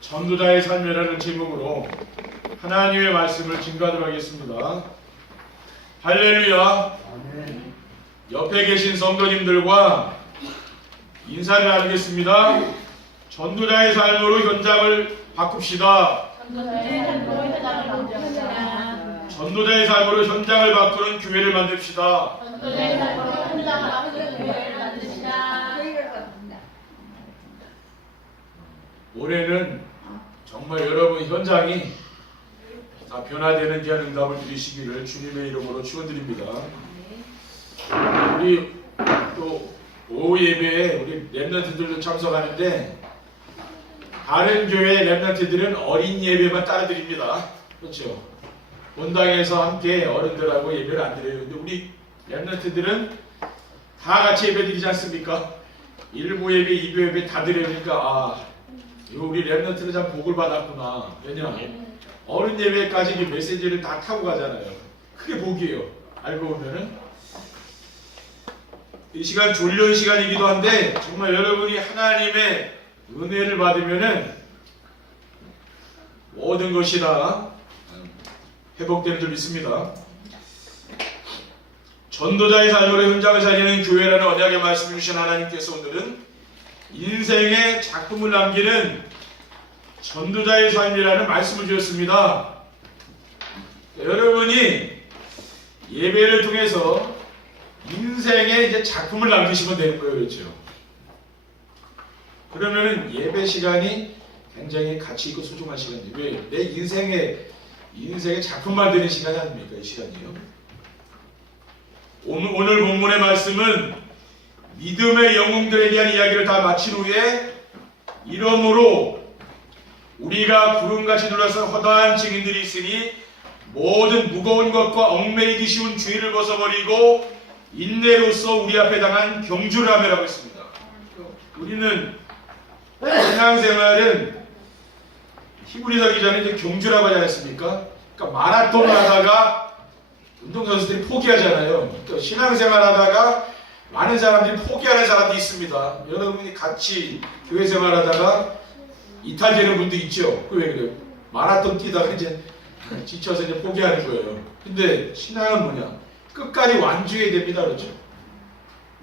전도자의 삶이라는 제목으로 하나님의 말씀을 증거하도록 하겠습니다. 할렐루야. 옆에 계신 성도님들과 인사를 나누겠습니다. 전도자의 삶으로 현장을 바꿉시다. 전도자의 삶으로 현장을 바꾸는 교회를 만듭시다. 올해는 정말 여러분 현장이 다 변화되는 귀한 응답을 드리시기를 주님의 이름으로 축원드립니다. 우리 또 오후 예배에 우리 렘넌트들도 참석하는데 다른 교회 렘넌트들은 어린 예배만 따라드립니다. 그렇죠? 본당에서 함께 어른들하고 예배를 안 드려요. 근데 우리 렘넌트들은 다 같이 예배 드리지 않습니까? 1부 예배, 2부 예배 다 드려요. 그러니까 우리 렘넌트는 참 복을 받았구나. 왜냐? 어른 예배까지 이 메시지를 다 타고 가잖아요. 그게 복이에요. 알고 보면은 이 시간 졸려온 시간이기도 한데 정말 여러분이 하나님의 은혜를 받으면은 모든 것이 다 회복되는 줄 믿습니다. 전도자의 삶으로 현장을 살리는 교회라는 언약의 말씀을 주신 하나님께서 오늘은 인생의 작품을 남기는 전도자의 삶이라는 말씀을 주셨습니다. 여러분이 예배를 통해서 인생의 이제 작품을 남기시면 되는 거예요. 그렇죠? 그러면은 예배 시간이 굉장히 가치 있고 소중한 시간이에요. 왜? 내 인생의 작품 만드는 시간이 아닙니까? 이 시간이요. 오늘 본문의 말씀은 믿음의 영웅들에 대한 이야기를 다 마친 후에 이러므로 우리가 구름같이 둘러서 허다한 증인들이 있으니 모든 무거운 것과 얽매이기 쉬운 주의를 벗어버리고 인내로서 우리 앞에 당한 경주를 하며라고 했습니다. 우리는 신앙생활은 히브리서 기자는 이제 경주라고 하지 않았습니까? 그러니까 마라톤을 하다가 운동선수들이 포기하잖아요. 그러니까 신앙생활 하다가 많은 사람들이 포기하는 사람도 있습니다. 여러분이 같이 교회 생활하다가 이탈되는 분도 있죠. 그 왜 그래요? 마라톤 뛰다가 이제 지쳐서 이제 포기하는 거예요. 근데 신앙은 뭐냐? 끝까지 완주해야 됩니다. 그렇죠?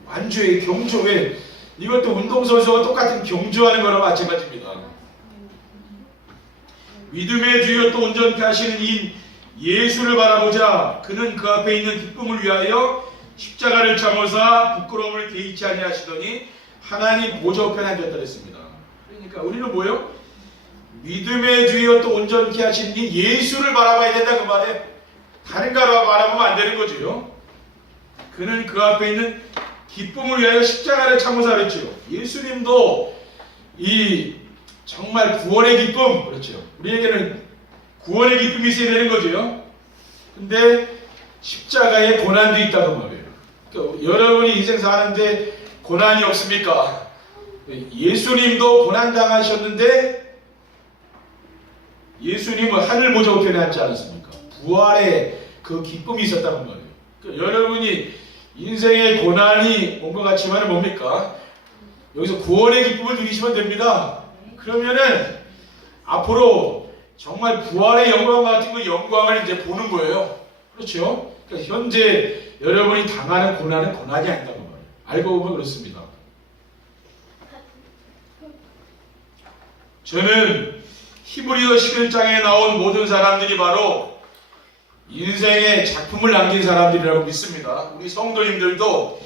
완주해, 경주해. 이것도 운동선수와 똑같은 경주하는 거랑 마찬가지입니다. 믿음의 주여 또 온전케 하시는 이 예수를 바라보자. 그는 그 앞에 있는 기쁨을 위하여 십자가를 참으사 부끄러움을 개의치 아니하시더니 하나님 보좌 우편에 앉았다 그랬습니다. 그러니까 우리는 뭐예요? 믿음의 주여 또 온전케 하시는 이 예수를 바라봐야 된다 그 말에 다른 거 바라보면 안 되는 거죠. 그는 그 앞에 있는 기쁨을 위하여 십자가를 참으사 그랬죠. 예수님도 이 정말 구원의 기쁨, 그렇죠. 우리에게는 구원의 기쁨이 있어야 되는 거죠. 근데 십자가에 고난도 있다고 말이에요. 그러니까 여러분이 인생 사는데 고난이 없습니까? 예수님도 고난 당하셨는데 예수님은 하늘 보좌 우편에 앉지 않았습니까? 부활의 그 기쁨이 있었다는 말이에요. 그러니까 여러분이 인생의 고난이 온 것 같지만 뭡니까? 여기서 구원의 기쁨을 누리시면 됩니다. 그러면은 앞으로 정말 부활의 영광 같은 그 영광을 이제 보는 거예요. 그렇죠? 그러니까 현재 여러분이 당하는 고난은 고난이 아니다고 말해요. 알고 보면 그렇습니다. 저는 히브리서 11장에 나온 모든 사람들이 바로 인생의 작품을 남긴 사람들이라고 믿습니다. 우리 성도님들도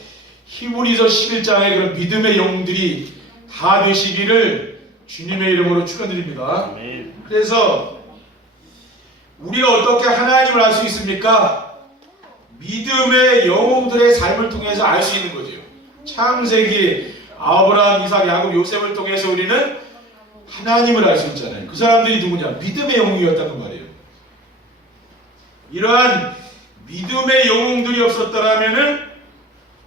히브리서 11장의 그런 믿음의 영웅들이 다 되시기를 주님의 이름으로 축원드립니다. 그래서 우리가 어떻게 하나님을 알 수 있습니까? 믿음의 영웅들의 삶을 통해서 알 수 있는 거죠. 창세기 아브라함, 이삭, 야곱, 요셉을 통해서 우리는 하나님을 알 수 있잖아요. 그 사람들이 누구냐? 믿음의 영웅이었다는 말이에요. 이러한 믿음의 영웅들이 없었더라면은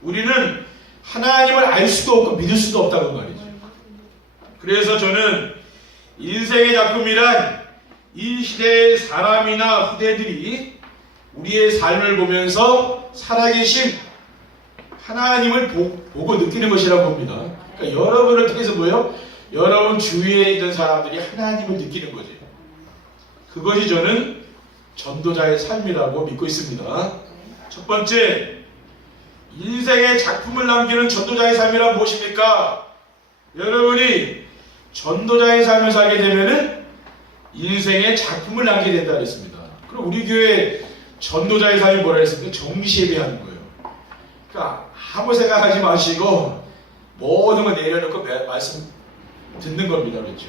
우리는 하나님을 알 수도 없고 믿을 수도 없다는 말이죠. 그래서 저는 인생의 작품이란 이 시대의 사람이나 후대들이 우리의 삶을 보면서 살아계신 하나님을 보고 느끼는 것이라고 봅니다. 그러니까 여러분을 통해서 뭐예요? 여러분 주위에 있는 사람들이 하나님을 느끼는 거죠. 그것이 저는 전도자의 삶이라고 믿고 있습니다. 첫 번째, 인생의 작품을 남기는 전도자의 삶이란 무엇입니까? 여러분이 전도자의 삶을 살게 되면은 인생의 작품을 남기게 된다 그랬습니다. 그럼 우리 교회 전도자의 삶이 뭐라 했습니까? 정시예배하는 거예요. 그러니까 아무 생각하지 마시고 모든 걸 내려놓고 말씀 듣는 겁니다. 그렇죠?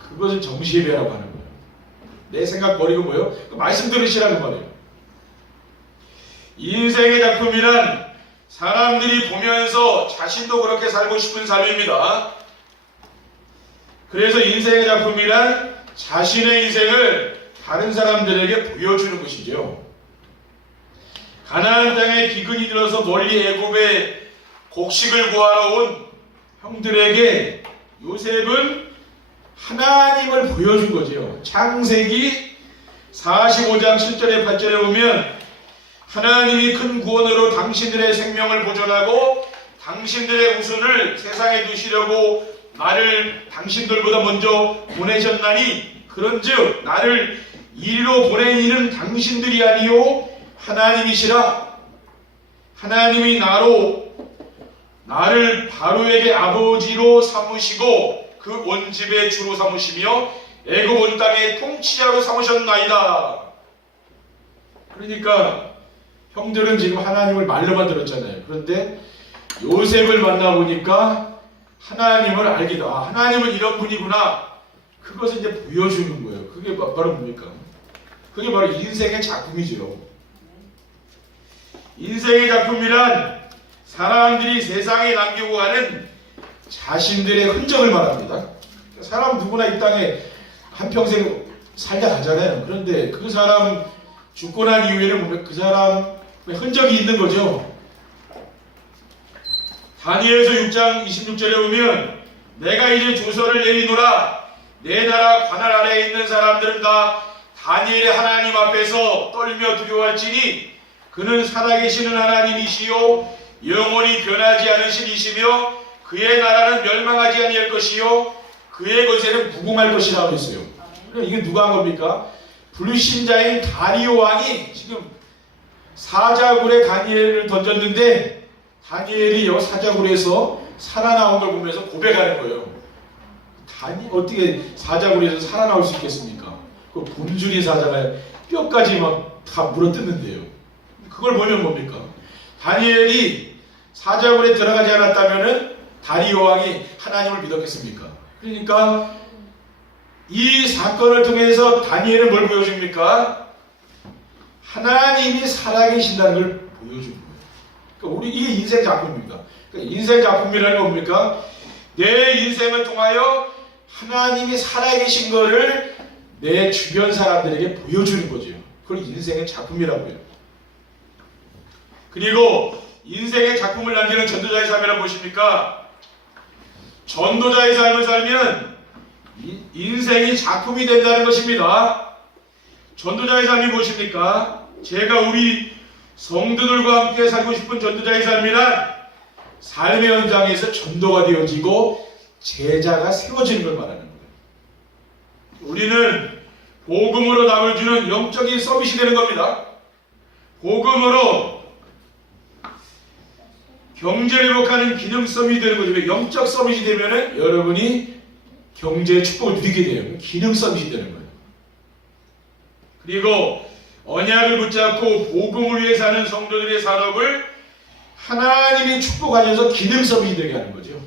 그것을 정시예배라고 하는 거예요. 내 생각 버리고 뭐예요? 말씀 들으시라는 말이에요. 인생의 작품이란 사람들이 보면서 자신도 그렇게 살고 싶은 삶입니다. 그래서 인생의 작품이란 자신의 인생을 다른 사람들에게 보여주는 것이죠. 가나안 땅에 기근이 들어서 멀리 애굽에 곡식을 구하러 온 형들에게 요셉은 하나님을 보여준 거죠. 창세기 45장 7절에 8절에 보면 하나님이 큰 구원으로 당신들의 생명을 보존하고 당신들의 우선을 세상에 두시려고 나를 당신들보다 먼저 보내셨나니 그런즉 나를 이리로 보낸 이는 당신들이 아니요 하나님이시라. 하나님이 나를 바로에게 아버지로 삼으시고 그 온 집의 주로 삼으시며 애굽 온 땅의 통치자로 삼으셨나이다. 그러니까 형들은 지금 하나님을 말로만 들었잖아요. 그런데 요셉을 만나보니까 하나님을 알게 돼. 아, 하나님은 이런 분이구나. 그것을 이제 보여주는 거예요. 그게 바로 뭡니까? 그게 바로 인생의 작품이죠. 인생의 작품이란 사람들이 세상에 남기고 가는 자신들의 흔적을 말합니다. 사람 누구나 이 땅에 한평생 살다 가잖아요. 그런데 그 사람 죽고 난 이후에는 보면 그 사람의 흔적이 있는 거죠. 다니엘서 6장 26절에 보면 내가 이제 조서를 내리노라. 내 나라 관할 아래에 있는 사람들은 다 다니엘의 하나님 앞에서 떨며 두려워할지니 그는 살아계시는 하나님이시요 영원히 변하지 않으신 이시며 그의 나라는 멸망하지 아니할 것이요 그의 권세는 무궁할 것이라고 했어요. 이게 누가 한 겁니까? 불신자인 다리오 왕이 지금 사자굴에 다니엘을 던졌는데 다니엘이 사자굴에서 살아나온 걸 보면서 고백하는 거예요. 어떻게 사자굴에서 살아나올 수 있겠습니까? 그 굶주린 사자가 뼈까지 막 다 물어뜯는데요. 그걸 보면 뭡니까? 다니엘이 사자굴에 들어가지 않았다면은 다리오 왕이 하나님을 믿었겠습니까? 그러니까 이 사건을 통해서 다니엘은 뭘 보여줍니까? 하나님이 살아계신다는 걸 보여준 거예요. 그러니까 우리 이게 인생 작품입니다. 그러니까 인생 작품이라는 건 뭡니까? 내 인생을 통하여 하나님이 살아계신 것을 내 주변 사람들에게 보여주는 거죠. 그걸 인생의 작품이라고 해요. 그리고 인생의 작품을 남기는 전도자의 삶이란 무엇입니까? 전도자의 삶을 살면 인생이 작품이 된다는 것입니다. 전도자의 삶이 무엇입니까? 제가 우리 성도들과 함께 살고 싶은 전도자의 삶이란 삶의 현장에서 전도가 되어지고 제자가 세워지는 걸 말하는 거예요. 우리는 복음으로 답을 주는 영적인 서밋이 되는 겁니다. 복음으로 경제를 회복하는 기능 서밋이 되는 거죠. 영적 서밋이 되면은 여러분이 경제의 축복을 누리게 돼요. 기능 서밋이 되는 거예요. 그리고 언약을 붙잡고 복음을 위해 사는 성도들의 산업을 하나님이 축복하셔서 기능 서밋이 되게 하는 거죠.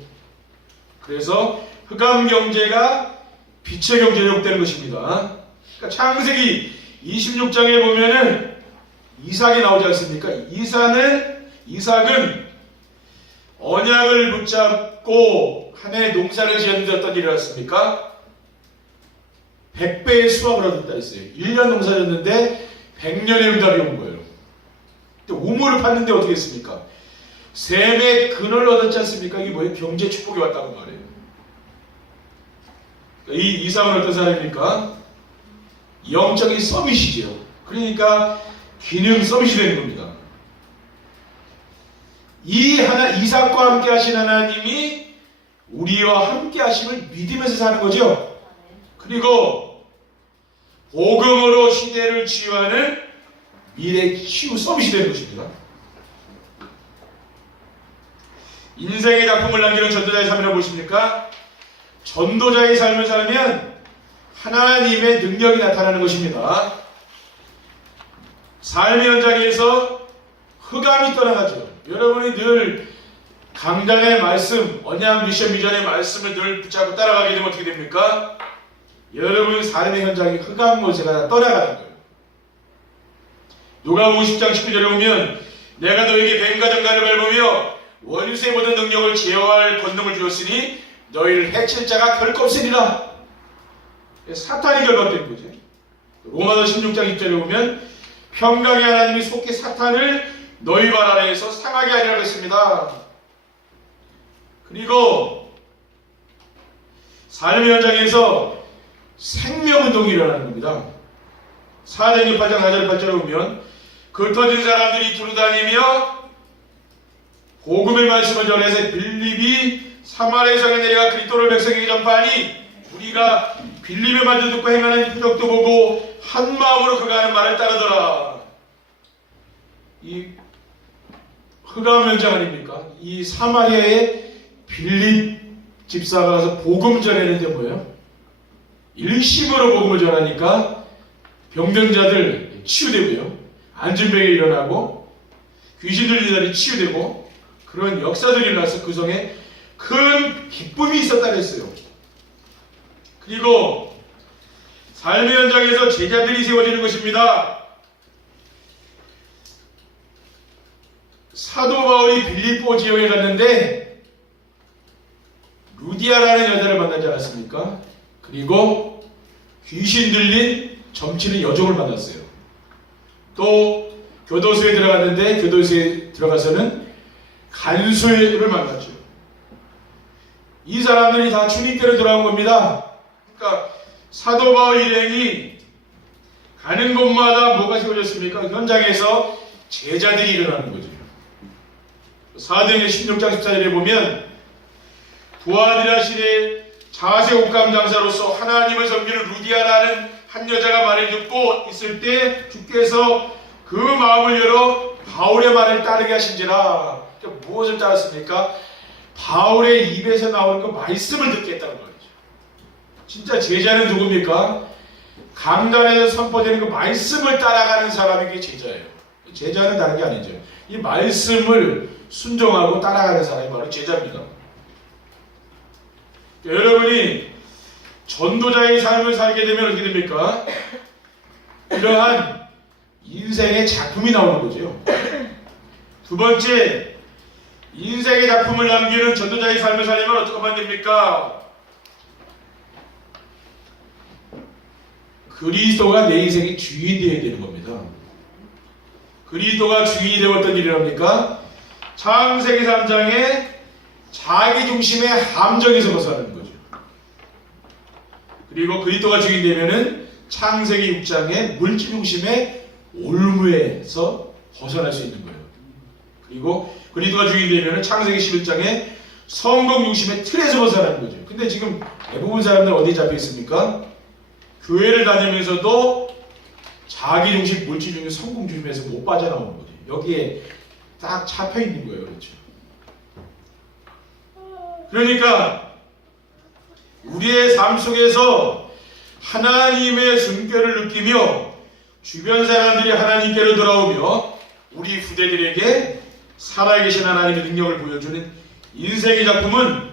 그래서 흑암 경제가 빛의 경제로 회복되는 것입니다. 그러니까 창세기 26장에 보면은 이삭이 나오지 않습니까? 이삭은 언약을 붙잡고 한 해 농사를 지었는데 어떤 일이 일어났습니까? 100배의 수확을 얻었다 했어요. 1년 농사 지었는데 100년의 응답이 온 거예요. 근데 우물을 팠는데 어떻게 했습니까? 샘의 근을 얻었지 않습니까? 이게 뭐예요? 경제 축복이 왔다는 말이에요. 이 이삭은 어떤 사람입니까? 영적인 서밋이죠. 그러니까 기능 서밋이 되는 겁니다. 이삭과 함께 하신 하나님이 우리와 함께 하심을 믿으면서 사는 거죠. 그리고 복음으로 시대를 치유하는 미래 치유 서밋이 되는 것입니다. 인생의 작품을 남기는 전도자의 삶이라고 보십니까? 전도자의 삶을 살면 하나님의 능력이 나타나는 것입니다. 삶의 현장에서 흑암이 떠나가죠. 여러분이 늘 강단의 말씀, 언약 미션 비전의 말씀을 늘 붙잡고 따라가게 되면 어떻게 됩니까? 여러분 삶의 현장에 흑암 모세가 떠나가는 거예요. 누가복음 10장 19절에 보면 내가 너에게 뱀과 등간을 밟으며 원수의 모든 능력을 제어할 권능을 주었으니 너희를 해칠 자가 결코 없으리라. 사탄이 결박된 거죠. 로마서 16장 2절에 보면 평강의 하나님이 속히 사탄을 너희 발 아래에서 상하게 하리라고 했습니다. 그리고 삶의 현장에서 생명운동이 일어나는 겁니다. 사도행전 8장 4절 8절에 보면 흩어진 사람들이 두루다니며 복음의 말씀을 전해서 빌립이 사마리아 성에 내려가 그리스도를 백성에게 전파하니 우리가 빌립의 말도 듣고 행하는 표적도 보고 한 마음으로 그가 하는 말을 따르더라. 이 흑암 현장 아닙니까? 이 사마리아의 빌립 집사가 가서 복음 전했는데 뭐예요? 일심으로 복음을 전하니까 병병자들 치유되고요, 안진병이 일어나고 귀신 들리는 자들이 치유되고 그런 역사들이 일어나서 그 성에 큰 기쁨이 있었다 그랬어요. 그리고 삶의 현장에서 제자들이 세워지는 것입니다. 사도 바울이 빌립보 지역에 갔는데 루디아라는 여자를 만나지 않았습니까? 그리고 귀신 들린 점치는 여종을 만났어요. 또 교도소에 들어갔는데 교도소에 들어가서는 간수를 만났죠. 이 사람들이 다 주님께로 돌아온 겁니다. 그러니까 사도 바울 일행이 가는 곳마다 뭐가 세워졌습니까? 현장에서 제자들이 일어나는 거죠. 사도행전 16장 14절에 보면 부하디라 시대 자세 옥감 장사로서 하나님을 섬기는 루디아라는 한 여자가 말을 듣고 있을 때 주께서 그 마음을 열어 바울의 말을 따르게 하신지라. 무엇을 따랐습니까? 바울의 입에서 나오는 그 말씀을 듣게 했다는 말이죠. 진짜 제자는 누굽니까? 강단에서 선포되는 그 말씀을 따라가는 사람이 그게 제자예요. 제자는 다른 게 아니죠. 이 말씀을 순종하고 따라가는 사람이 바로 제자입니다. 여러분이 전도자의 삶을 살게 되면 어떻게 됩니까? 이러한 인생의 작품이 나오는 거죠. 두 번째, 인생의 작품을 남기는 전도자의 삶을 살려면 어떻게 하면 됩니까? 그리스도가 내 인생의 주인이 되어야 되는 겁니다. 그리스도가 주인이 되어 어떤 일을 합니까? 창세기 3장에 자기 중심의 함정에서 벗어나는 거죠. 그리고 그리스도가 주인이 되면은 창세기 6장의 물질 중심의 올무에서 벗어날 수 있는 거예요. 그리고 그리스도가 주인이 되면은 창세기 11장의 성공 중심의 틀에서 벗어나는 거죠. 근데 지금 대부분 사람들 어디에 잡혀 있습니까? 교회를 다니면서도 자기 중심, 물질 중심, 성공 중심에서 못 빠져나오는 거죠. 여기에 딱 잡혀 있는 거예요. 그렇죠? 그러니까 우리의 삶 속에서 하나님의 숨결을 느끼며 주변 사람들이 하나님께로 돌아오며 우리 후대들에게 살아계신 하나님의 능력을 보여주는 인생의 작품은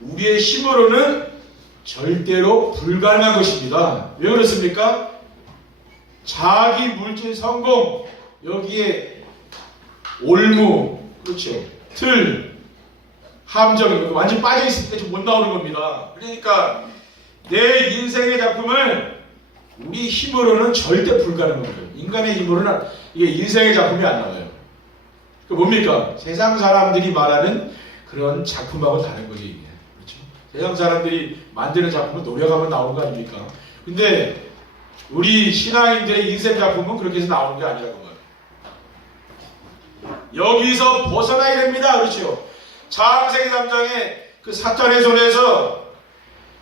우리의 힘으로는 절대로 불가능한 것입니다. 왜 그렇습니까? 자기 물질 성공, 여기에 올무, 그렇죠, 틀, 함정, 완전 빠져있을 때 좀 못 나오는 겁니다. 그러니까 내 인생의 작품을 우리 힘으로는 절대 불가능한 거예요. 인간의 힘으로는 이게 인생의 작품이 안 나와요. 그 뭡니까? 세상 사람들이 말하는 그런 작품하고 다른 거지, 이게. 그렇죠? 세상 사람들이 만드는 작품은 노력하면 나오는 거 아닙니까? 근데 우리 신앙인들의 인생 작품은 그렇게 해서 나오는 게 아니라고 말해요. 여기서 벗어나야 됩니다. 그렇죠? 창세기 3장에 그 사탄의 손에서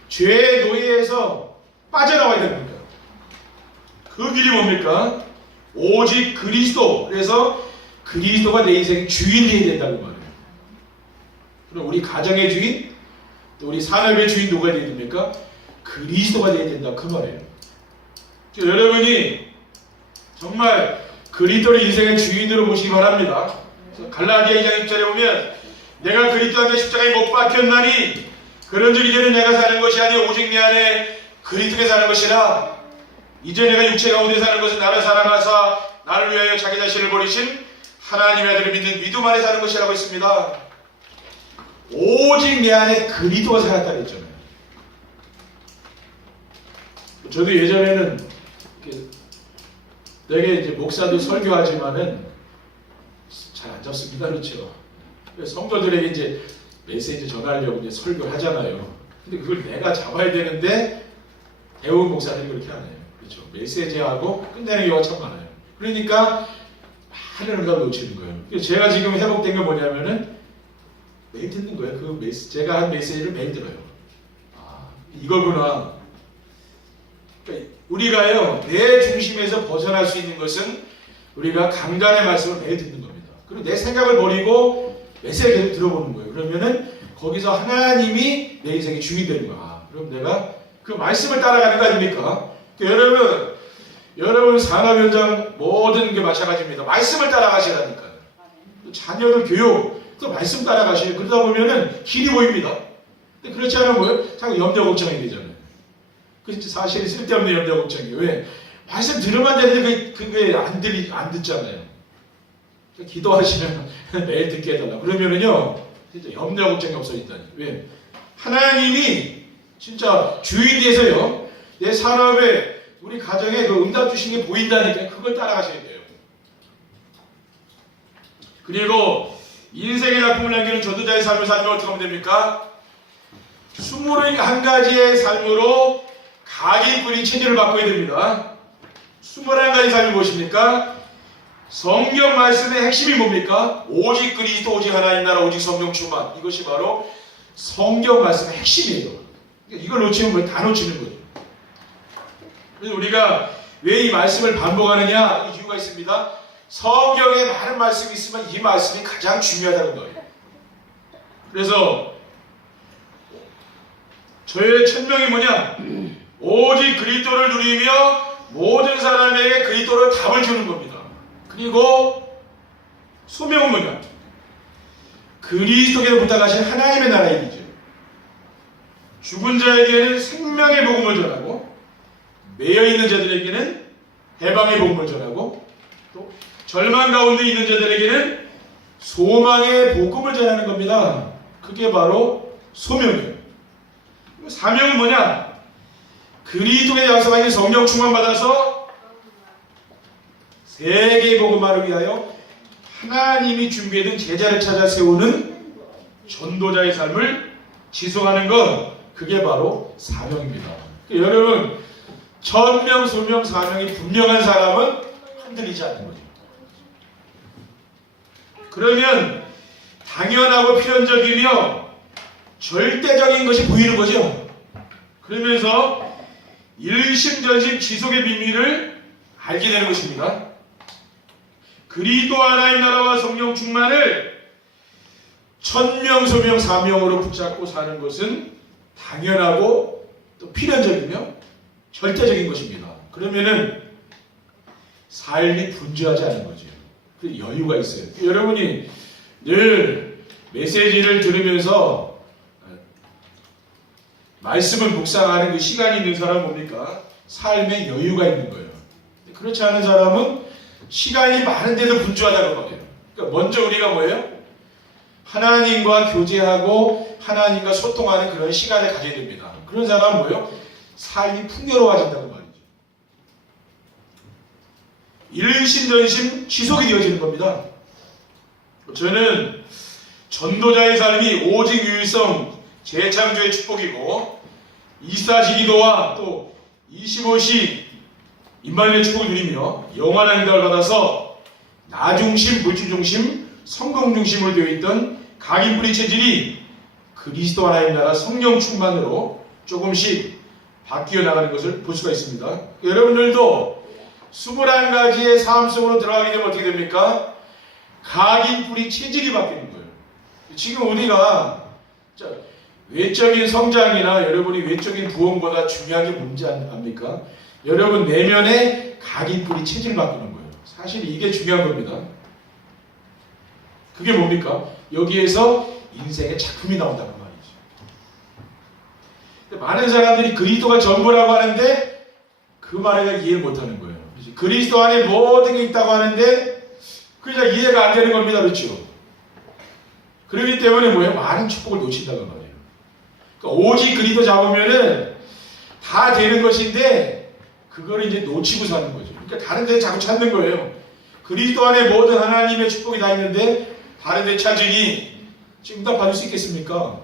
죄의 노예에서 빠져나와야 됩니다. 그 길이 뭡니까? 오직 그리스도. 그래서 그리스도가 내 인생의 주인이 되어야 된다고 말해요. 그럼 우리 가정의 주인, 또 우리 산업의 주인 누가 되어야 됩니까? 그리스도가 되어야 된다 그 말이에요. 여러분이 정말 그리스도를 인생의 주인으로 모시기 바랍니다. 갈라디아 2장 6절에 보면 내가 그리스도와 함께 십자가에 못 박혔나니 그런즉 이제는 내가 사는 것이 아니요 오직 내 안에 그리스도께 사는 것이라. 이제 내가 육체 가운데 사는 것은 나를 사랑하사 나를 위하여 자기 자신을 버리신 하나님의 아들을 믿는 믿음 안에 사는 것이라고 했습니다. 오직 내 안에 그리스도가 살았다 그랬잖아요. 저도 예전에는 되게 이제 목사도 설교하지만은 잘 안 잡습니다. 그렇죠. 성도들에게 이제 메시지 전하려고 이제 설교를 하잖아요. 근데 그걸 내가 잡아야 되는데 대부분 목사들이 그렇게 안 해요. 그렇죠. 메시지하고 끝내는 경우가 참 많아요. 그러니까 많은 응답을 놓치는 거예요. 그래서 제가 지금 회복된 게 뭐냐면은 매일 듣는 거예요. 그 제가 한 메시지를 매일 들어요. 아, 이거구나. 그러니까 우리가요, 내 중심에서 벗어날 수 있는 것은 우리가 강단의 말씀을 매일 듣는 겁니다. 그리고 내 생각을 버리고 메시지를 계속 들어보는 거예요. 그러면은 거기서 하나님이 내 인생의 주인이 되는 거야. 아, 그럼 내가 그 말씀을 따라가는 거 아닙니까? 그러니까 여러분 산업 현장 모든 게 마찬가지입니다. 말씀을 따라가시라니까요. 자녀들 교육 또 말씀 따라가시요. 그러다 보면은 길이 보입니다. 근데 그렇지 않으면 뭐예요? 자꾸 염려 걱정이 되잖아요. 그 사실 쓸데없는 염려 걱정이에요. 왜? 말씀 들으면 되는데 그게 안 듣잖아요. 기도하시면 매일 듣게 해달라. 그러면은요, 진짜 염려 걱정이 없어진다니. 왜? 하나님이 진짜 주인에서요, 내 산업에 우리 가정에 그 응답 주신 게 보인다니까 그걸 따라가셔야 돼요. 그리고 인생의 작품을 남기는 전도자의 삶을 살면 어떻게 하면 됩니까? 21가지의 삶으로 각인뿐인 체질을 바꿔야 됩니다. 21가지 삶이 무엇입니까? 성경 말씀의 핵심이 뭡니까? 오직 그리스도, 오직 하나님 나라, 오직 성령 충만. 이것이 바로 성경 말씀의 핵심이에요. 이걸 놓치면 다 놓치는 거죠. 그래서 우리가 왜 이 말씀을 반복하느냐? 이유가 있습니다. 성경에 많은 말씀이 있으면 이 말씀이 가장 중요하다는 거예요. 그래서 저의 천명이 뭐냐? 오직 그리스도를 누리며 모든 사람에게 그리스도를 답을 주는 겁니다. 그리고 소명은 뭐냐? 그리스도께 부탁하신 하나님의 나라의 일이죠. 죽은 자에게는 생명의 복음을 전하고 매여있는 자들에게는 해방의 복음을 전하고 또 절망 가운데 있는 자들에게는 소망의 복음을 전하는 겁니다. 그게 바로 소명이에요. 사명은 뭐냐? 그리스도의 약속하신 성령 충만받아서 세계 복음화를 위하여 하나님이 준비해둔 제자를 찾아 세우는 전도자의 삶을 지속하는 것, 그게 바로 사명입니다. 여러분, 천명, 소명, 사명이 분명한 사람은 흔들리지 않는 거죠. 그러면 당연하고 필연적이며 절대적인 것이 보이는 거죠. 그러면서 일심전심 지속의 비밀을 알게 되는 것입니다. 그리스도 하나님 나라와 성령 충만을 천명, 소명, 사명으로 붙잡고 사는 것은 당연하고 또 필연적이며 절대적인 것입니다. 그러면은 삶이 분주하지 않은 거죠. 그 여유가 있어요. 여러분이 늘 메시지를 들으면서 말씀을 묵상하는 그 시간이 있는 사람은 뭡니까? 삶에 여유가 있는 거예요. 그렇지 않은 사람은 시간이 많은데도 분주하다는 거예요. 그러니까 먼저 우리가 뭐예요? 하나님과 교제하고 하나님과 소통하는 그런 시간을 가져야 됩니다. 그런 사람은 뭐예요? 삶이 풍요로워진다는 말이죠. 일심전심 지속이 되어지는 겁니다. 저는 전도자의 삶이 오직 유일성 재창조의 축복이고 24시 기도와 또 25시 임마누엘의 축복을 누리며 영원한 응답을 받아서 나중심, 물질중심, 성공중심으로 되어 있던 각인뿌리 체질이 그리스도 하나님 나라 성령 충만으로 조금씩 바뀌어 나가는 것을 볼 수가 있습니다. 여러분들도 21가지의 삶 속으로 들어가게 되면 어떻게 됩니까? 각인뿌리 체질이 바뀌는 거예요. 지금 우리가 외적인 성장이나 여러분이 외적인 부흥보다 중요한 게 뭔지 압니까? 여러분 내면의 각인뿌리 체질 바뀌는 거예요. 사실 이게 중요한 겁니다. 그게 뭡니까? 여기에서 인생의 작품이 나온다는 말이죠. 근데 많은 사람들이 그리스도가 전부라고 하는데 그 말을 이해를 못하는 거예요. 그리스도 안에 모든 게 있다고 하는데 그냥 이해가 안 되는 겁니다. 그렇죠? 그렇기 때문에 뭐예요? 많은 축복을 놓친다는 말이에요. 그러니까 오직 그리스도 잡으면은 다 되는 것인데 그거를 이제 놓치고 사는 거죠. 그러니까 다른 데 자꾸 찾는 거예요. 그리스도 안에 모든 하나님의 축복이 다 있는데 다른 데 찾으니 지금 다 받을 수 있겠습니까?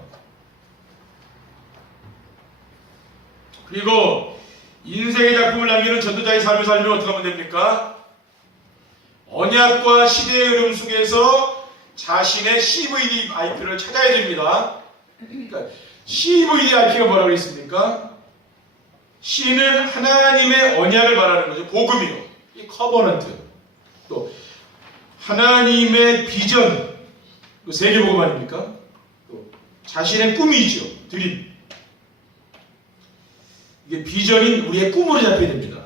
그리고 인생의 작품을 남기는 전도자의 삶을 살면 어떻게 하면 됩니까? 언약과 시대의 흐름 속에서 자신의 CVIP를 찾아야 됩니다. 그러니까 CVIP가 뭐라고 그랬습니까? C는 하나님의 언약을 말하는 거죠. 복음이요. 이 커버넌트. 또 하나님의 비전. 세계복음 아닙니까? 또 자신의 꿈이죠. 드림. 이게 비전인 우리의 꿈으로 잡혀야 됩니다.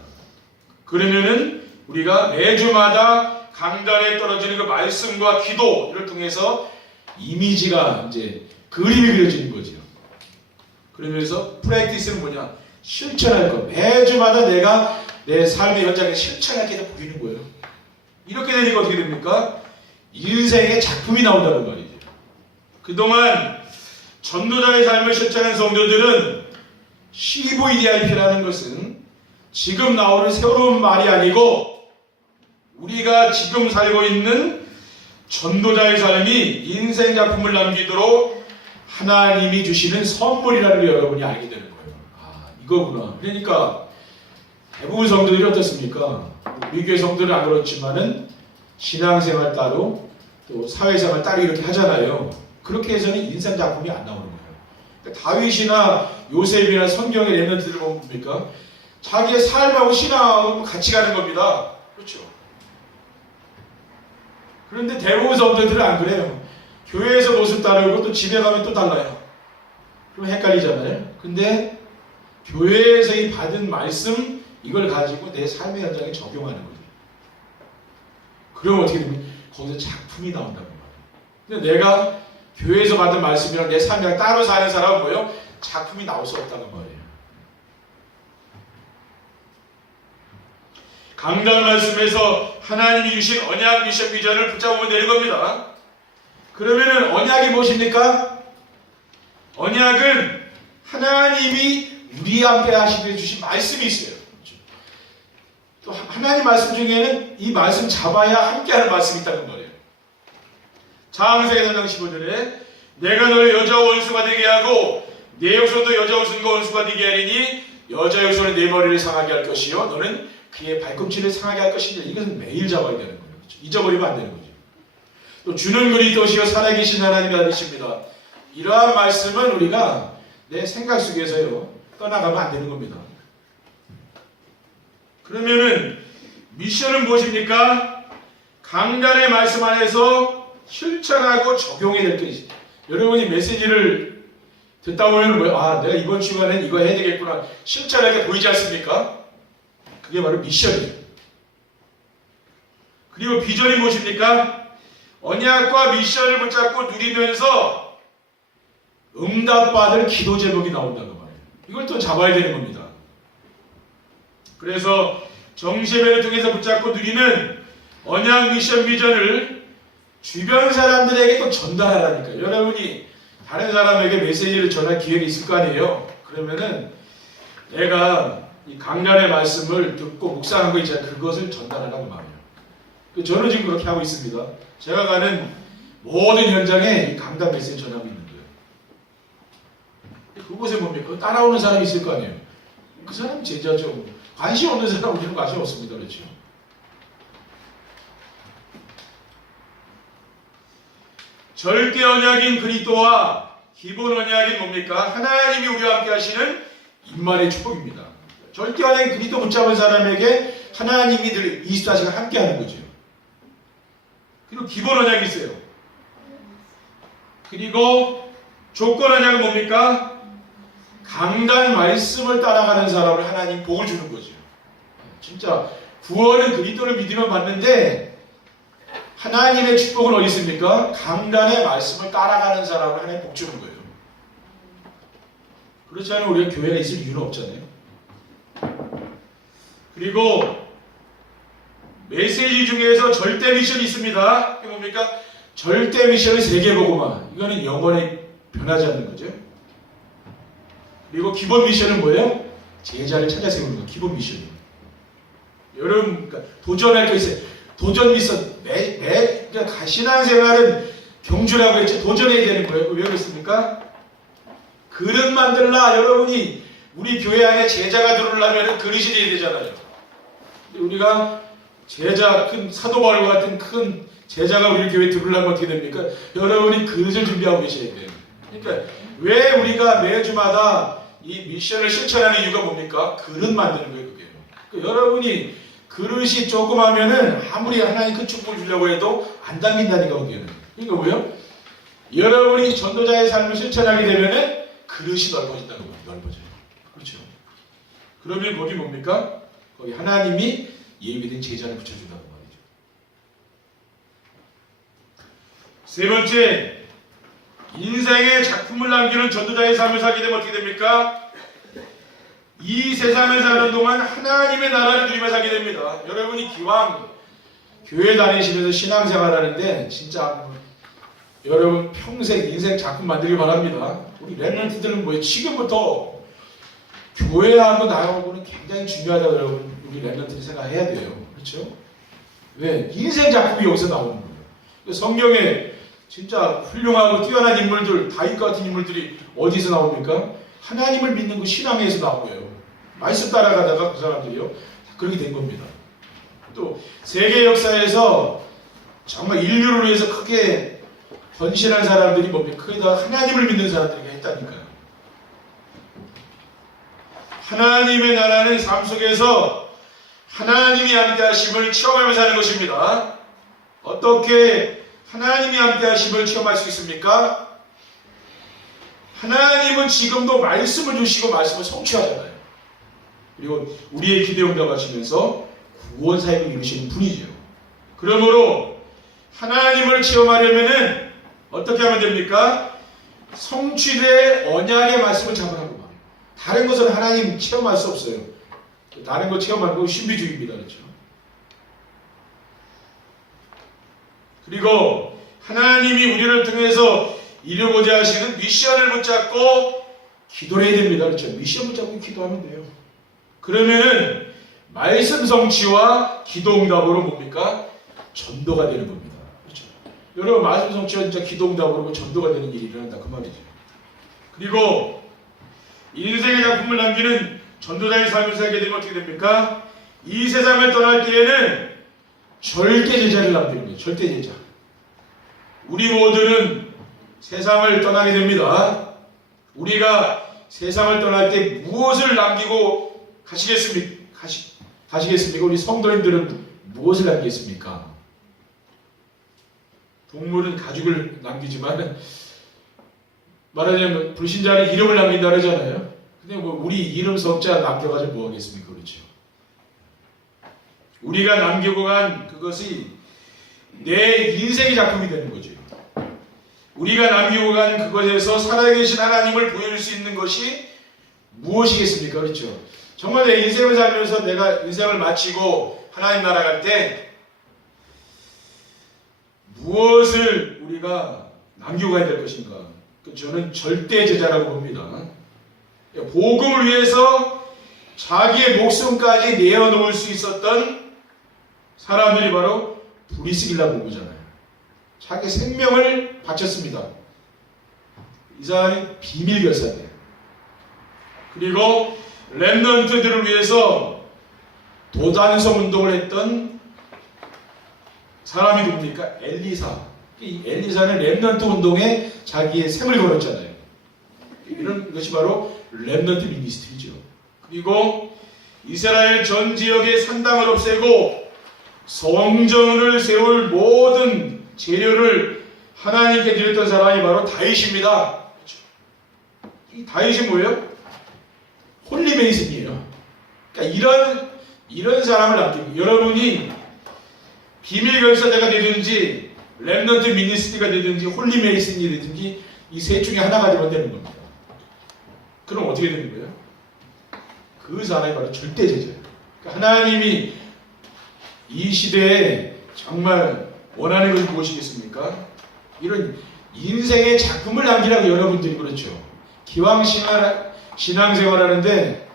그러면은 우리가 매주마다 강단에 떨어지는 그 말씀과 기도를 통해서 이미지가 이제 그림이 그려지는 거죠. 그러면서 프랙티스는 뭐냐? 실천할 거. 매주마다 내가 내 삶의 현장에 실천할 게 보이는 거예요. 이렇게 되니까 어떻게 됩니까? 인생의 작품이 나온다는 말이죠. 그동안 전도자의 삶을 실천한 성도들은 CVIP라는 것은 지금 나오는 새로운 말이 아니고 우리가 지금 살고 있는 전도자의 삶이 인생 작품을 남기도록 하나님이 주시는 선물이라는 걸 여러분이 알게 되는 거예요. 아, 이거구나. 그러니까 대부분 성도들이 어떻습니까? 우리 교회 성도는 안 그렇지만은 신앙생활 따로 또 사회생활 따로 이렇게 하잖아요. 그렇게 해서는 인생 작품이 안 나오는 거예요. 그러니까 다윗이나 요셉이나 성경의 렘넌트들 보면 뭡니까? 자기의 삶하고 신앙하고 같이 가는 겁니다. 그렇죠? 그런데 대부분 성도들은 안 그래요. 교회에서 모습 다르고 또 집에 가면 또 달라요. 그럼 헷갈리잖아요. 근데 교회에서 이 받은 말씀 이걸 가지고 내 삶의 현장에 적용하는 거죠. 그럼 어떻게 되면 거기서 작품이 나온다는 거예요. 근데 내가 교회에서 받은 말씀이랑 내 삶이랑 따로 사는 사람은 뭐예요? 작품이 나올 수 없다는 거예요. 강단 말씀에서 하나님이 주신 언약 미션 비전을 붙잡으면 되는 겁니다. 그러면은 언약이 무엇입니까? 언약은 하나님이 우리 앞에 하시게 주신 말씀이 있어요. 또 하나님 말씀 중에는 이 말씀 잡아야 함께하는 말씀이 있다는 거예요. 창세기 4장 15절에 내가 너를 여자 원수가 되게 하고 내 역손도 여자 원수가 되게 하리니 여자 역손은 내 머리를 상하게 할 것이요 너는 그의 발꿈치를 상하게 할 것이니 이것은 매일 잡아야 되는 거예요. 그렇죠? 잊어버리면 안 되는 거죠. 또 주는 그리스도시요 살아계신 하나님이 아니십니다. 이러한 말씀은 우리가 내 생각 속에서요 떠나가면 안 되는 겁니다. 그러면은 미션은 무엇입니까? 강단의 말씀 안에서 실천하고 적용해야 될 것이지. 여러분이 메시지를 듣다 보면 뭐예요? 아, 내가 이번 주간엔 이거 해야 되겠구나. 실천하게 보이지 않습니까? 그게 바로 미션이에요. 그리고 비전이 무엇입니까? 언약과 미션을 붙잡고 누리면서 응답받을 기도 제목이 나온다는 말이에요. 이걸 또 잡아야 되는 겁니다. 그래서 정시예배를 통해서 붙잡고 누리는 언약 미션 비전을 주변 사람들에게 또 전달하라니까요. 여러분이 다른 사람에게 메시지를 전할 기회가 있을 거 아니에요. 그러면은 내가 이 강단의 말씀을 듣고 묵상한 거 있잖아요. 그것을 전달하라고 말이에요. 저는 지금 그렇게 하고 있습니다. 제가 가는 모든 현장에 이 강단 메시지 전하고 있는 거예요. 그곳에 뭡니까? 따라오는 사람이 있을 거 아니에요. 그 사람이 제자죠. 관심 없는 사람은 우리는 관심 없습니다. 그렇죠? 절대 언약인 그리스도와 기본 언약이 뭡니까? 하나님이 우리와 함께 하시는 임만의 축복입니다. 절대 언약 그리스도 붙잡은 사람에게 하나님이 늘 24시간 함께 하는 거죠. 그리고 기본 언약이 있어요. 그리고 조건 언약은 뭡니까? 강단 말씀을 따라가는 사람을 하나님 복을 주는 거죠. 진짜 구원은 그리스도를 믿으면 받는데 하나님의 축복은 어디 있습니까? 강단의 말씀을 따라가는 사람을 하나님 복 주는 거예요. 그렇지 않으면 우리가 교회가 있을 이유는 없잖아요. 그리고 메시지 중에서 절대 미션이 있습니다. 그게 뭡니까? 절대 미션은 세계보고만. 이거는 영원히 변하지 않는 거죠. 그리고 기본 미션은 뭐예요? 제자를 찾아 세우는 거. 기본 미션이에요. 여러분, 그러니까 도전할 게 있어요. 도전 미션. 그러니까 신앙생활은 경주라고 했죠. 도전해야 되는 거예요. 왜 그렇습니까? 그릇 만들라. 여러분이 우리 교회 안에 제자가 들어오려면 그릇이 돼야 되잖아요. 우리가 제자, 큰 사도 바울과 같은 큰 제자가 우리 교회에 들어오려면 어떻게 됩니까? 여러분이 그릇을 준비하고 계셔야 돼요. 그러니까 왜 우리가 매주마다 이 미션을 실천하는 이유가 뭡니까? 그릇 만드는 거예요, 그게. 그러니까 여러분이 그릇이 조금 하면은 아무리 하나님 큰 축복을 주려고 해도 안 담긴다니까, 거기는. 그러니까 뭐예요? 여러분이 전도자의 삶을 실천하게 되면은 그릇이 넓어진다는 거예요. 넓어져요. 그렇죠? 그러면 거기 뭡니까? 거기 하나님이 예비된 제자를 붙여준다는 말이죠. 세 번째, 인생의 작품을 남기는 전도자의 삶을 살게 되면 어떻게 됩니까? 이 세상을 사는 동안 하나님의 나라를 누리며 살게 됩니다. 여러분이 기왕 교회 다니시면서 신앙생활 하는데 진짜 여러분 평생 인생 작품 만들기 바랍니다. 우리 랩런트들은 뭐예요? 지금부터 교회하고 나하고는 굉장히 중요하다고 여러분 우리 랩런트들이 생각해야 돼요. 그렇죠? 왜? 인생 작품이 여기서 나오는 거예요. 성경에 진짜 훌륭하고 뛰어난 인물들, 다윗 같은 인물들이 어디서 나옵니까? 하나님을 믿는 그 신앙에서 나오고요. 말씀 따라가다가 그 사람들이요. 그렇게 된 겁니다. 또 세계 역사에서 정말 인류를 위해서 크게 헌신한 사람들이 뭡니까? 크게 다 하나님을 믿는 사람들이 했다니까요. 하나님의 나라는 삶 속에서 하나님이 함께 하심을 체험하며 사는 것입니다. 어떻게 하나님이 함께 하심을 체험할 수 있습니까? 하나님은 지금도 말씀을 주시고 말씀을 성취하잖아요. 그리고 우리의 기도에 응답하시면서 구원 사역을 이루시는 분이죠. 그러므로 하나님을 체험하려면은 어떻게 하면 됩니까? 성취된 언약의 말씀을 잡으라고 말해요. 다른 것은 하나님 체험할 수 없어요. 다른 거 체험하는 거 신비주의입니다. 그렇죠? 그리고 하나님이 우리를 통해서 이루고자 하시는 미션을 붙잡고 기도를 해야 됩니다. 그렇죠? 미션 붙잡고 기도하면 돼요. 그러면은 말씀 성취와 기도 응답으로 뭡니까? 전도가 되는 겁니다. 그렇죠? 여러분 말씀 성취와 진짜 기도 응답으로 전도가 되는 일이 일어난다 그 말이죠. 그리고 인생의 작품을 남기는 전도자의 삶을 살게 되면 어떻게 됩니까? 이 세상을 떠날 때에는 절대 제자를 남깁니다. 절대 제자. 우리 모두는 세상을 떠나게 됩니다. 우리가 세상을 떠날 때 무엇을 남기고 가시겠습니까? 우리 성도님들은 무엇을 남기겠습니까? 동물은 가죽을 남기지만 말하자면 불신자는 이름을 남긴다 그러잖아요. 근데 뭐 우리 이름 석자 남겨가지고 뭐 하겠습니까? 그렇죠? 우리가 남기고 간 그것이 내 인생의 작품이 되는 거죠. 우리가 남기고 간 그것에서 살아계신 하나님을 보여줄 수 있는 것이 무엇이겠습니까? 그렇죠? 정말 내 인생을 살면서 내가 인생을 마치고 하나님 나라 갈 때 무엇을 우리가 남기고 가야 될 것인가? 저는 절대 제자라고 봅니다. 복음을 위해서 자기의 목숨까지 내어놓을 수 있었던 사람들이 바로 브리스길라 부부잖아요. 자기 생명을 바쳤습니다. 이 사람이 비밀 결사돼요. 그리고 렘넌트들을 위해서 도단성 운동을 했던 사람이 누굽니까? 엘리사. 이 엘리사는 렘넌트 운동에 자기의 생을 걸었잖아요. 이런 것이 바로 렘넌트 미니스트리죠. 그리고 이스라엘 전 지역의 산당을 없애고 성전을 세울 모든 재료를 하나님께 드렸던 사람이 바로 다윗입니다. 이 다윗이 뭐예요? 홀리메이슨이에요. 그러니까 이런 사람을 남기고 여러분이 비밀결사대가 되든지 렘넌트 미니스트리가 되든지 홀리메이슨이 되든지 이 셋 중에 하나가 되면 되는 겁니다. 그럼 어떻게 되는 거예요? 그 사람이 바로 절대제자예요. 그러니까 하나님이 이 시대에 정말 원하는 것이 무엇이겠습니까? 이런 인생의 작품을 남기라고 여러분들이 그렇죠. 기왕 신앙생활 하는데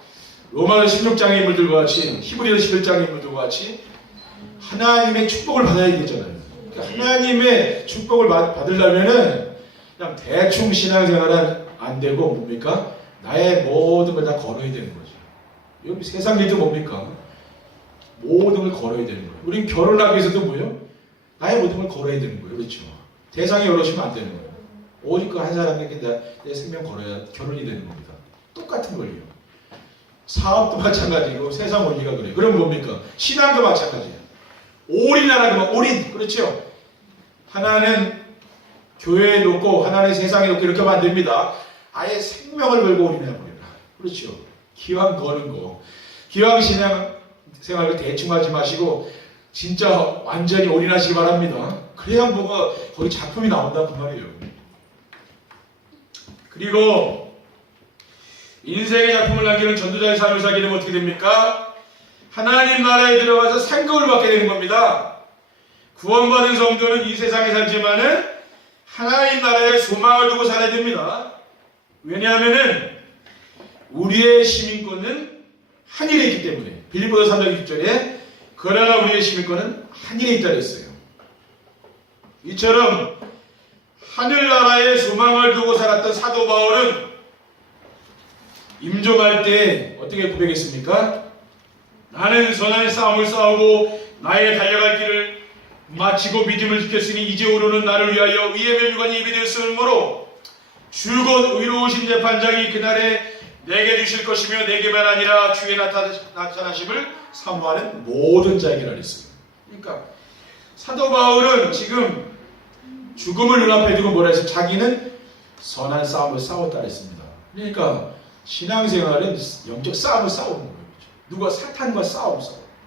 로마서 16장의 인물들과 같이 히브리서 11장의 인물들과 같이 하나님의 축복을 받아야 되잖아요. 그러니까 하나님의 축복을 받으려면은 그냥 대충 신앙생활은 안 되고 뭡니까? 나의 모든 걸 다 걸어야 되는 거죠. 여기 세상 일도 뭡니까? 모든 걸 걸어야 되는 거예요. 우린 결혼하기 위해서도 뭐예요? 나의 모든 걸 걸어야 되는 거예요. 그렇죠? 대상이 여럿이면 안 되는 거예요. 오직 그 한 사람에게 내 생명 걸어야 결혼이 되는 겁니다. 똑같은 원리요. 사업도 마찬가지고 세상 원리가 그래요. 그럼 뭡니까? 신앙도 마찬가지예요. 올인하라고 올인. 그렇죠? 하나는 교회에 놓고 하나는 세상에 놓고 이렇게 만듭니다. 아예 생명을 걸고 올인해버려라. 그렇죠? 기왕 거는 거. 기왕 신앙생활을 대충 하지 마시고 진짜 완전히 올인하시기 바랍니다. 그래야 뭐가 거의 작품이 나온다 그 말이에요. 그리고 인생의 작품을 남기는 전도자의 삶을 살게 되면 어떻게 됩니까? 하나님 나라에 들어가서 상급을 받게 되는 겁니다. 구원받은 성도는 이 세상에 살지만은 하나님 나라에 소망을 두고 살아야 됩니다. 왜냐하면은 우리의 시민권은 하늘에 있기 때문에 빌립보서 3장 6절에 그러나 우리의 시민권은 하늘에 있다 그랬어요. 이처럼 하늘나라에 소망을 두고 살았던 사도 바울은 임종할 때 어떻게 고백했습니까? 나는 선한 싸움을 싸우고 나의 달려갈 길을 마치고 믿음을 지켰으니 이제후로는 나를 위하여 의의 면류관이 예비되었으므로 주곧 의로우신 재판장이 그날에 내게 주실 것이며 내게만 아니라 주의 나타나심을 사모하는 모든 자에게라 그랬어요. 그러니까 사도 바울은 지금 죽음을 눈앞에 두고 뭐라 했어요? 자기는 선한 싸움을 싸웠다 했습니다. 그러니까 신앙생활은 영적 싸움을 싸우는 거예요. 누가 사탄과 싸워.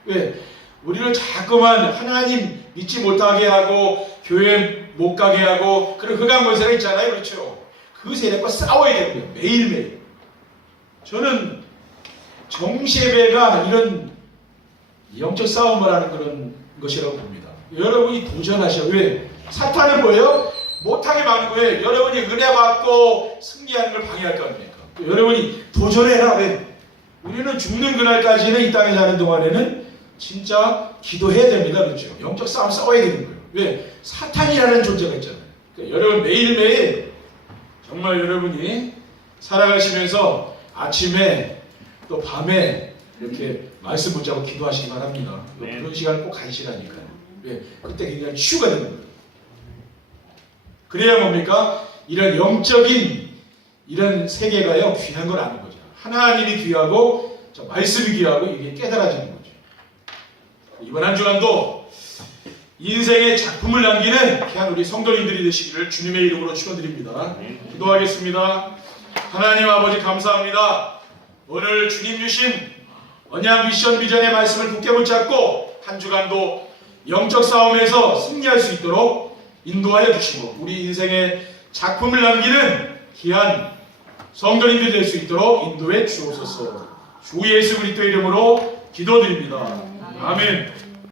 왜? 우리를 자꾸만 하나님 믿지 못하게 하고 교회 못 가게 하고 그런 흑암 권세가 있잖아요. 그렇죠? 그 세력과 싸워야 되는 거예요. 매일매일. 저는 정시예배가 이런 영적 싸움을 하는 그런 것이라고 봅니다. 여러분이 도전하셔. 왜? 사탄은 뭐예요? 못하게 막는 거예요. 여러분이 은혜 받고 승리하는 걸 방해할 거 아닙니까? 여러분이 도전해라. 왜? 우리는 죽는 그날까지는 이 땅에 사는 동안에는 진짜 기도해야 됩니다. 그렇죠? 영적 싸움 싸워야 되는 거예요. 왜? 사탄이라는 존재가 있잖아요. 그러니까 여러분 매일매일 정말 여러분이 살아가시면서 아침에 또 밤에 이렇게 말씀 붙잡고 기도하시기 바랍니다. 그런 시간을 꼭 가지시라니까요. 왜? 그때 굉장히 치유가 되는 거예요. 그래야 뭡니까? 이런 영적인 이런 세계가요 귀한 걸 아는 거죠. 하나님이 귀하고 말씀이 귀하고 이게 깨달아지는 거죠. 이번 한 주간도 인생의 작품을 남기는 귀한 우리 성도님들이 되시기를 주님의 이름으로 축원드립니다. 기도하겠습니다. 하나님 아버지 감사합니다. 오늘 주님 주신 언약 미션 비전의 말씀을 굳게 붙잡고 한 주간도 영적 싸움에서 승리할 수 있도록 인도하여 주시고 우리 인생의 작품을 남기는 귀한 성도님들이 될 수 있도록 인도해 주옵소서. 주 예수 그리스도 이름으로 기도드립니다. 아멘.